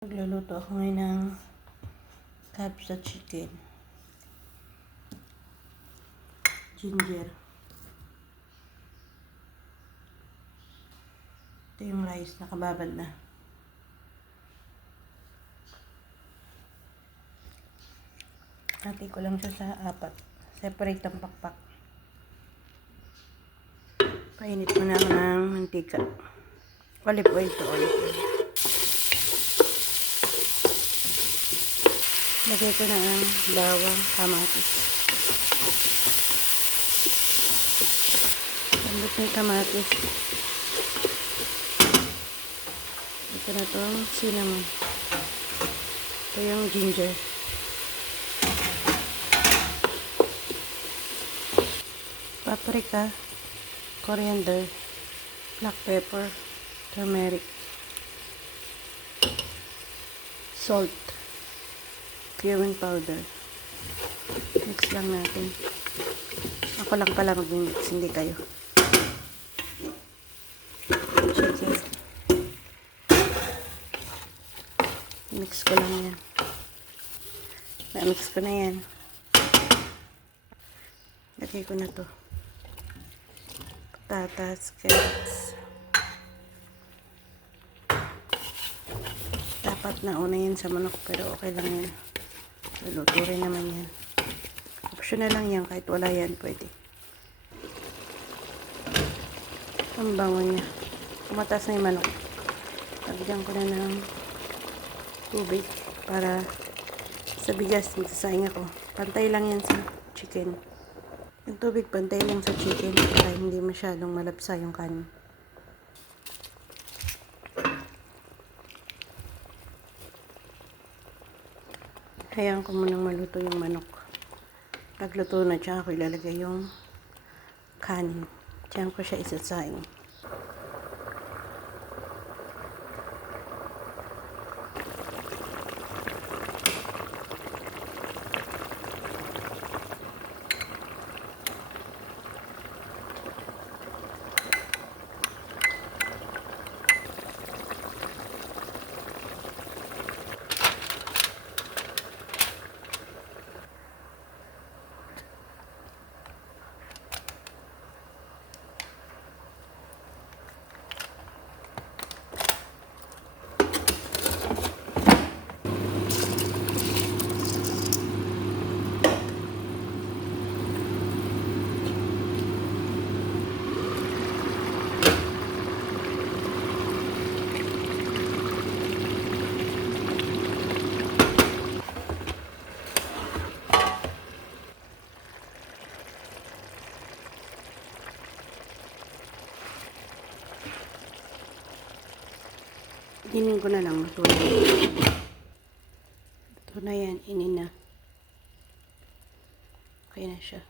Magluluto ako ngayon ng capsa chicken. Ginger. Ito yung rice, nakababad na. Hati ko lang siya sa 4. Separate ang pakpak. Painit ko na ako ng mantika. Olive oil to olive oil. Lagay ko na ang bawang, kamatis. Lambot na yung kamatis. Ito na itong cinnamon. Ito yung ginger. Paprika, coriander, black pepper, turmeric, salt, cumin powder. Mix lang natin. Ako lang pala mag-mix, hindi kayo. Chicken. Mix ko lang yan. Na-mix ko na yan. Lagay ko na to. Patatas, carrots. Dapat nauna yan sa manok, pero okay lang yan. Luluto rin naman yan. Optional lang yan, kahit wala yan, pwede. Ang bango niya. Kumatas na yung manok. Lagyan ko na ng tubig para sa bigas, magsasaing ako. Pantay lang yan sa chicken. Yung tubig, pantay lang sa chicken para hindi masyadong malabsa yung kanin. Hayaan ko munang maluto yung manok. Pagluto na, tsaka ako ilalagay yung kanin. Diyan ko siya isasaing. Inin ko na lang matuloy. Ito na yan, inin na. Okay na siya.